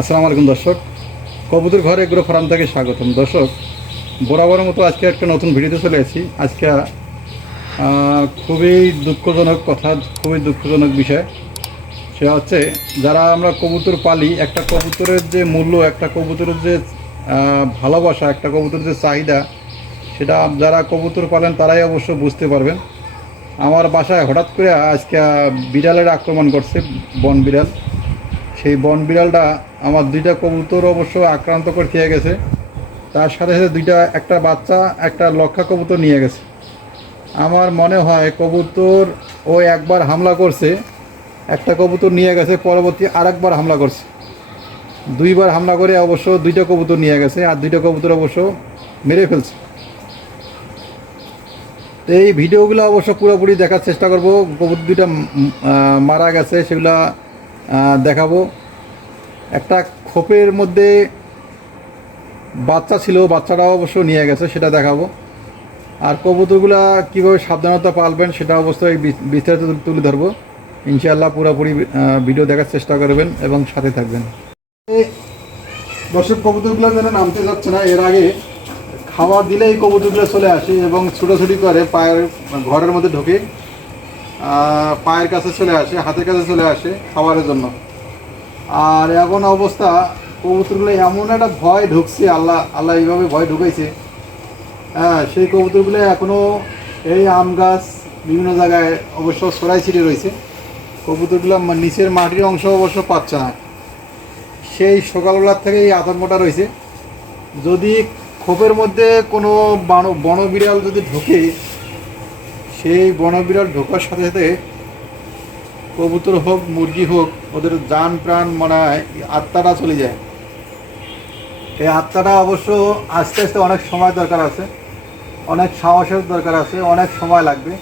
আসসালামু আলাইকুম, দর্শক। কবুতর ঘরে এগুলো ফার্ম থেকে স্বাগতম। দর্শক বরাবর মতো আজকে একটা নতুন ভিডিওতে চলে এসেছি। আজকে খুবই দুঃখজনক কথা, খুবই দুঃখজনক বিষয়। সেটা হচ্ছে, যারা আমরা কবুতর পালি, একটা কবুতরের যে মূল্য, একটা কবুতরের যে ভালোবাসা, একটা কবুতরের যে চাহিদা, সেটা যারা কবুতর পালেন, তারাই অবশ্য বুঝতে পারবেন। আমার বাসায় হঠাৎ করে আজকে বিড়ালের আক্রমণ করছে, বন বিড়াল। সেই বন বিড়ালটা আমার দুইটা কবুতর অবশ্য আক্রান্ত করে খেয়ে গেছে। তার সাথে সাথে দুইটা, একটা বাচ্চা, একটা লক্ষা কবুতর নিয়ে গেছে। আমার মনে হয় কবুতর ও একবার হামলা করছে, একটা কবুতর নিয়ে গেছে, পরবর্তী আরেকবার হামলা করছে। দুইবার হামলা করে অবশ্য দুইটা কবুতর নিয়ে গেছে আর দুইটা কবুতর অবশ্য মেরে ফেলছে। এই ভিডিওগুলো অবশ্য পুরোপুরি দেখার চেষ্টা করব। কবুতর দুইটা মারা গেছে, সেগুলো দেখাবো। একটা খোপের মধ্যে বাচ্চা ছিল, বাচ্চাটাও অবশ্য নিয়ে গেছে, সেটা দেখাবো। আর কবুতরগুলা কীভাবে সাবধানতা পালবেন সেটা অবশ্যই বিস্তারিত তুলে ধরবো। ইনশাআল্লাহ পুরোপুরি ভিডিও দেখার চেষ্টা করবেন এবং সাথে থাকবেন। দর্শক, কবুতরগুলো যেন নামতে যাচ্ছে না, এর আগে খাবার দিলেই কবুতরগুলো চলে আসে এবং ছুটোছুটি করে পায়ের ঘরের মধ্যে ঢুকে। পায়ের কাছে চলে আসে, হাতের কাছে চলে আসে খাবারের জন্য। আর এখন অবস্থা, কবুতরগুলো এমন একটা ভয় ঢুকছে, আল্লাহ আল্লাহ এইভাবে ভয় ঢুকেছে হ্যাঁ সেই কবুতরগুলো এখনও এই আম গাছ বিভিন্ন জায়গায় অবশ্য সরাই ছিটে রয়েছে। কবুতরগুলো নিচের মাটির অংশ অবশ্য পাচ্ছে না। সেই সকালবেলার থেকে এই আতঙ্কটা রয়েছে। যদি খোপের মধ্যে কোনো বন বনবিড়াল যদি ঢোকে সেই বনবিড়াল ঢোকার সাথে সাথে কবুতর হোক, মুরগি হোক, ওদের যান প্রাণ মনে আত্মাটা চলে যায়। এই আত্মাটা অবশ্য আস্তে আস্তে অনেক সময় দরকার আছে, অনেক সাহসের দরকার আছে, অনেক সময় লাগবে।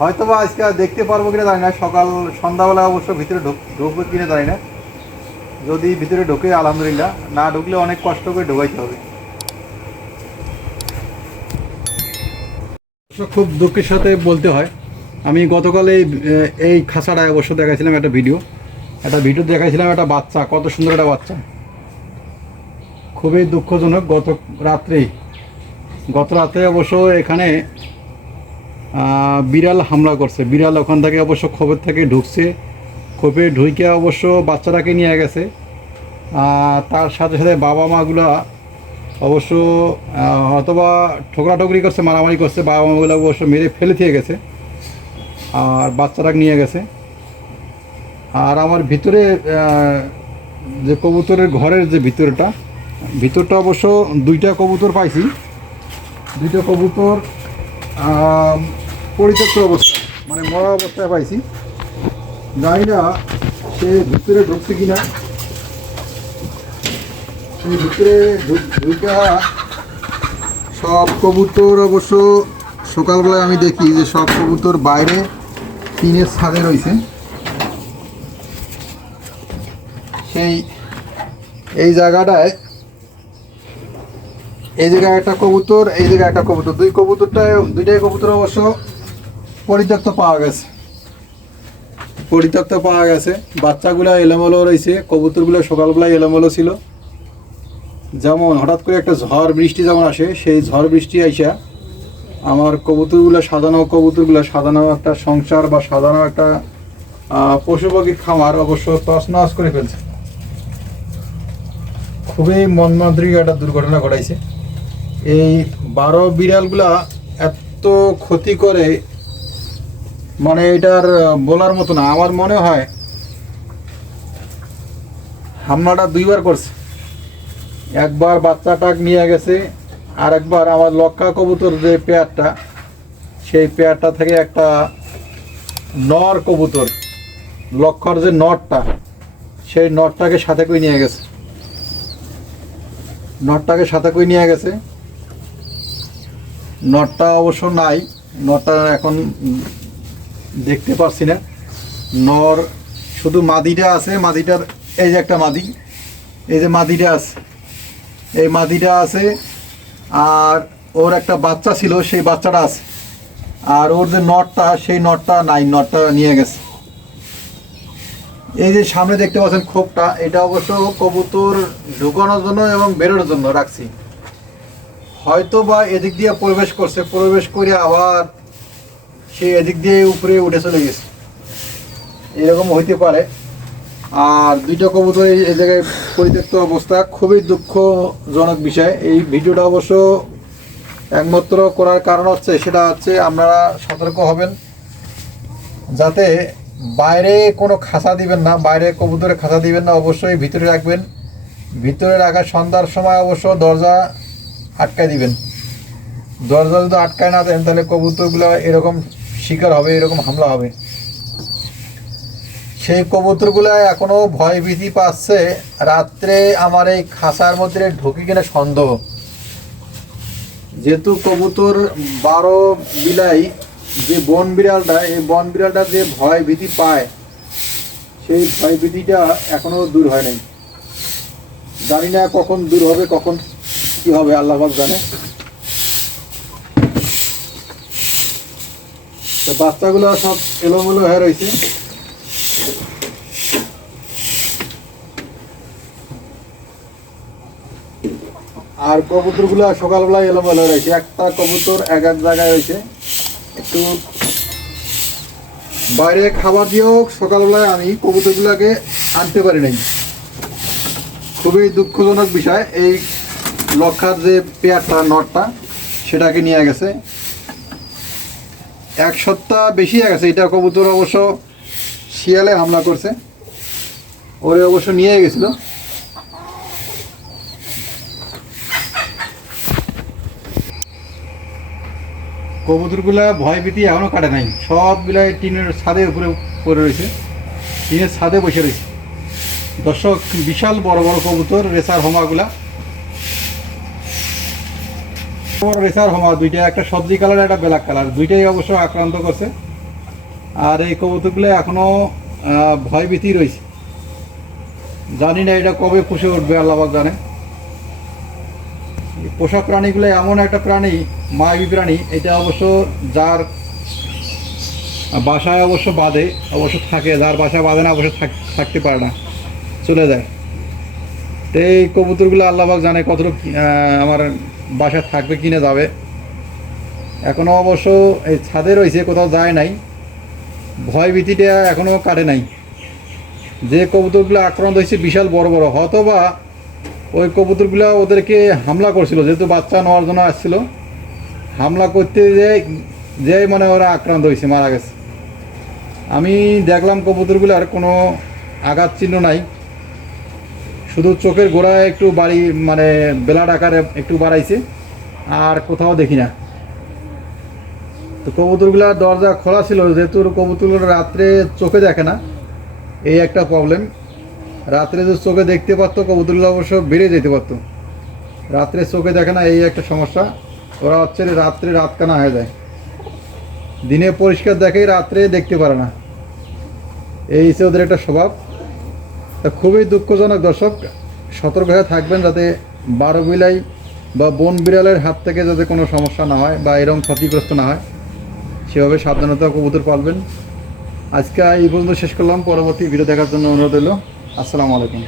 হয়তো বা আজকে দেখতে পারব কিনা জানি না, সকাল, সন্ধ্যাবেলা অবশ্য ভিতরে ঢুক, ঢুকবে কিনা জানি না। যদি ভিতরে ঢুকে, আলহামদুলিল্লাহ, না ঢুকলে অনেক কষ্ট করে ঢোকাইতে হবে। খুব দুঃখের সাথে বলতে হয়। আমি গতকাল এই এই খাঁচাটায় অবশ্য দেখাইছিলাম একটা ভিডিও। একটা ভিডিও দেখাইছিলাম একটা বাচ্চা, কত সুন্দর একটা বাচ্চা। খুবই দুঃখজনক গত রাত্রেই গত রাত্রে অবশ্য এখানে বিড়াল হামলা করছে। বিড়াল ওখান থেকে অবশ্য খোপের থেকে ঢুকছে। খোপে ঢুইকে অবশ্য বাচ্চাটাকে নিয়ে গেছে। তার সাথে সাথে বাবা মাগুলা অবশ্য হয়তোবা ঠোকরাঠুকরি করছে, মারামারি করছে বাবা মাগুলো অবশ্য মেরে ফেলে দিয়ে গেছে, আর বাচ্চাটাকে নিয়ে গেছে। আর আমার ভিতরে যে কবুতরের ঘরের যে ভিতরটা ভিতরটা অবশ্য দুইটা কবুতর পাইছি। দুইটা কবুতর পরিত্যক্ত অবস্থা মানে মরা অবস্থায় পাইছি। জানি না সে ভিতরে ঢুকছে কিনা। ভিতরে সব কবুতর অবশ্য সকালবেলায় আমি দেখি যে সব কবুতর বাইরে টিনের ছাদে রয়েছে। সেই এই জায়গাটায় এই জায়গায় একটা কবুতর, এই জায়গায় একটা কবুতর। দুই কবুতরটায়, দুইটাই কবুতর অবশ্য পরিত্যক্ত পাওয়া গেছে। পরিত্যক্ত পাওয়া গেছে। বাচ্চাগুলো এলোমেলো রয়েছে, কবুতরগুলো সকালবেলায় এলোমেলো ছিল। যেমন হঠাৎ করে একটা ঝড় বৃষ্টি যেমন আসে, সেই ঝড় বৃষ্টি আইসা আমার কবুতরগুলো সাজানো কবুতরগুলো সাজানো একটা সংসার বা সাজানো একটা পশু পাখির খামার অবশ্য তছনছ করে ফেলছে। খুবই মর্মান্তিক একটা দুর্ঘটনা ঘটাইছে। এই বারো বিড়ালগুলা এত ক্ষতি করে মানে এটার বলার মতো না। আমার মনে হয় হামলাটা দুইবার করছে। একবার বাচ্চাটাক নিয়ে গেছে, আর একবার আমার লক্ষা কবুতর যে পেয়ারটা, সেই পেয়ারটা থেকে একটা নর কবুতর, লক্ষার যে নটটা সেই নটটাকে সাথে করে নিয়ে গেছে। নটটাকে সাথে করে নিয়ে গেছে। নটটা অবশ্য নাই নটটা এখন দেখতে পাচ্ছি না। নর শুধু মাদিটা আছে, মাদিটার এই যে একটা মাদি, এই যে মাদিটা আছে এই মাদিটা আছে, আর ওর একটা বাচ্চা ছিল, সেই বাচ্চাটা আছে। আর ওর যে নটটা, সেই নটটা নাই, নটটা নিয়ে গেছে। এই যে সামনে দেখতে পাচ্ছেন খোপটা, এটা অবশ্য কবুতর ঢুকানোর জন্য এবং বেরোনোর জন্য রাখছি। হয়তো বা এদিক দিয়ে প্রবেশ করছে, প্রবেশ করে আবার সে এদিক দিয়ে উপরে উঠে চলে গেছে। এরকম হইতে পারে। আর দুইটা কবুতর এই জায়গায় পরিত্যক্ত অবস্থা, খুবই দুঃখজনক বিষয়। এই ভিডিওটা অবশ্য একমাত্র করার কারণ হচ্ছে, সেটা হচ্ছে আপনারা সতর্ক হবেন, যাতে বাইরে কোনো খাঁচা দিবেন না, বাইরে কবুতরে খাঁচা দিবেন না, অবশ্যই ভিতরে রাখবেন। ভিতরে রাখার সন্ধ্যার সময় অবশ্য দরজা আটকায় দিবেন। দরজা যদি আটকায় না দেন, তাহলে কবুতরগুলো এরকম শিকার হবে, এরকম হামলা হবে। সেই কবুতরগুলো এখনও ভয় ভীতি পাচ্ছে। রাত্রে আমার এই খাসার মধ্যে ঢুকে কিনা সন্দেহ। যেহেতু কবুতর বারো বিলাই, যে বন বিড়ালটা, এই বন বিড়ালটা যে ভয় ভীতি পায়, সেই ভয় ভীতিটা এখনও দূর হয় নাই। জানি না কখন দূর হবে, কখন কি হবে, আল্লাহ জানে। বাচ্চাগুলো সব এলোমেলো হয়ে রয়েছে। আর কবুতরগুলো সকালবেলা এলোমেলো রয়েছে। একটা কবুতর এক এক জায়গায় রয়েছে। একটু বাইরে খাবার দিয়েও সকালবেলায় আমি কবুতরগুলোকে আনতে পারি নাই। খুবই দুঃখজনক বিষয়। এই লক্ষার যে পেয়ারটা, নটটা, সেটাকে নিয়ে গেছে। এক সপ্তাহ বেশি গেছে। এটা কবুতর অবশ্য শিয়ালে হামলা করছে। ওরে অবশ্য নিয়ে গেছিল। কবুতরগুলা ভয় ভীতি এখনও কাটে নাই। সবগুলাই টিনের ছাদে উপরে পড়ে রয়েছে। টিনের ছাদে বসে রয়েছে। দর্শক বিশাল বড় বড় কবুতর রেসার হোমাগুলা। বড় রেসার হোমা দুইটা একটা সবজি কালার একটা ব্ল্যাক কালার। দুইটাই অবশ্য আক্রান্ত করছে। আর এই কবুতরগুলো এখনও আহ, ভয় ভীতি রয়েছে। জানি না এটা কবে পুষে উঠবে আল্লাহবাক জানে। পোষা প্রাণীগুলো এমন একটা প্রাণী, মায়াবী প্রাণী, এটা অবশ্য যার বাসায় অবশ্য বাঁধে, অবশ্য থাকে, যার বাসায় বাঁধে না, অবশ্য থাক- থাকতে পারে না, চলে যায়। তো এই কবুতরগুলো আল্লাহবাক জানে কতটুকু আমার বাসায় থাকবে, কিনে যাবে। এখনও অবশ্য এই ছাদে রয়েছে, কোথাও যায় নাই। ভয় ভীতিটা এখনও কাটে নাই। যে কবুতরগুলো আক্রান্ত হয়েছে, বিশাল বড় বড় হয়তো বা ওই কবুতরগুলো ওদেরকে হামলা করছিল, যেহেতু বাচ্চা নেওয়ার জন্য আসছিল। হামলা করতে যে যে মানে ওরা আক্রান্ত হয়েছে, মারা গেছে। আমি দেখলাম কবুতরগুলোর কোনো আঘাত চিহ্ন নাই। শুধু চোখের গোড়ায় একটু বাড়ি মানে বেলাড আকারে একটু বাড়াইছে, আর কোথাও দেখি না। তো কবুতরগুলার দরজা খোলা ছিল, যেহেতু কবুতরগুলো রাত্রে চোখে দেখে না, এই একটা প্রবলেম রাত্রে যদি চোখে দেখতে পারতো, কবুতরগুলো অবশ্য বেড়ে যেতে পারতো। রাত্রে চোখে দেখে না, এই একটা সমস্যা। ওরা হচ্ছে রাত্রে রাতকানা হয়ে যায়। দিনে পরিষ্কার দেখে রাত্রে দেখতে পারে না। এই হচ্ছে ওদের একটা স্বভাব। তা খুবই দুঃখজনক দর্শক, সতর্ক হয়ে থাকবেন যাতে বারো বিলাই বা বন বিড়ালের হাত থেকে যাতে কোনো সমস্যা না হয় বা এরকম ক্ষতিগ্রস্ত না হয়, সেভাবে সাবধানতা কবুতর পালবেন। আজকে এই পর্যন্ত শেষ করলাম। পরবর্তী ভিডিও দেখার জন্য অনুরোধ রইল। আসসালামু আলাইকুম।